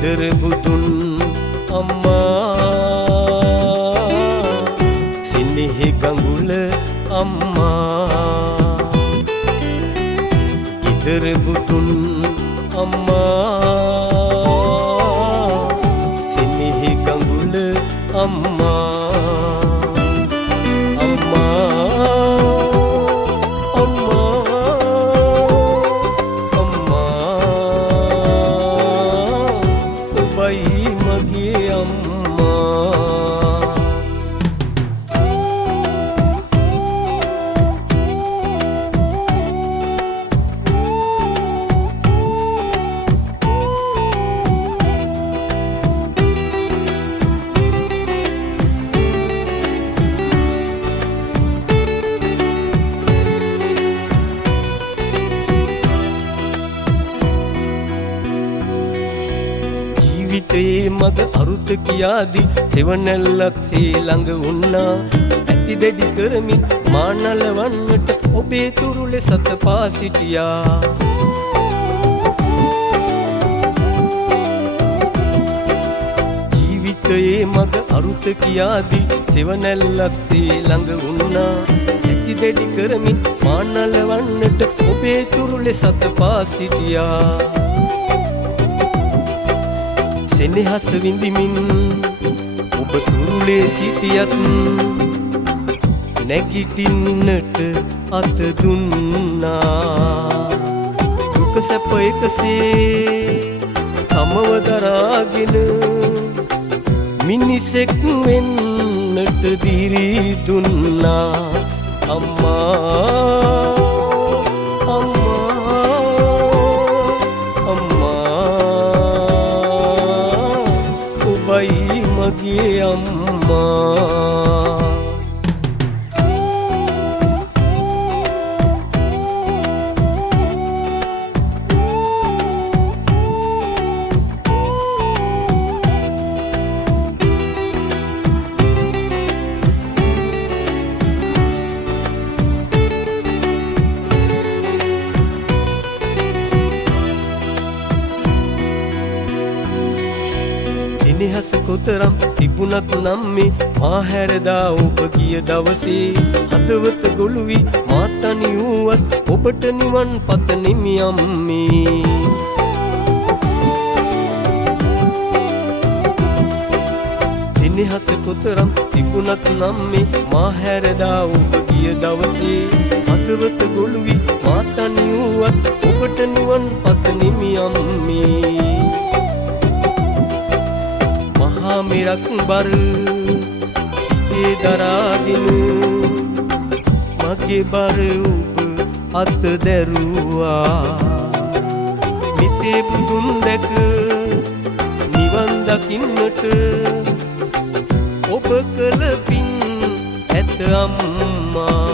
ගෙදර බුදුන් අම්මා සිනෙහි ගඟුල අම්මා ගෙදර බුදුන් අම්මා සිනෙහි ගඟුල අම්මා ජීවිතයේ මග අරුත කියාදී සෙවණැල්ලක් සේ ළඟ වුණා ඇති දෙඩි කරමින් මා නලවන්නට ඔබේ තුරුලේ සත පා සිටියා ජීවිතයේ මග අරුත කියාදී සෙවණැල්ලක් සේ ළඟ වුණා ඇති දෙඩි කරමින් මා නලවන්නට ඔබේ තුරුලේ සත පා සිටියා සෙනෙහස විඳිමින් ඔබ තුරුලේ සිටියත් නැගිටින්නට අත දුන්නා දුක සැප එකසේ සමව දරාගෙන මිනිසෙක් වෙන්නට දිරි දුන්නා අම්මා මගේ අම්මා සෙනෙහස කොතරම් තිබුණත් නම් මේ මා හැරදා ඔබ ගිය දවසේ හදවත ගොළු වී මා තනි වුවත් ඔබට නිවන් පතනෙමි අම්මේ සෙනෙහස කොතරම් තිබුණත් නම් මේ මා හැරදා ඔබ ගිය දවසේ හදවත ගොළු වී මා තනි වුවත් ඔබට නිවන් පතනෙමි අම්මේ මෙරක් බර ඒ දරාගෙන මගේ බර ඔබ අත දැරුවා මිතේ බුදුන් දැක නිවන් දකින්නට ඔබ කළ පින් ඇත අම්මා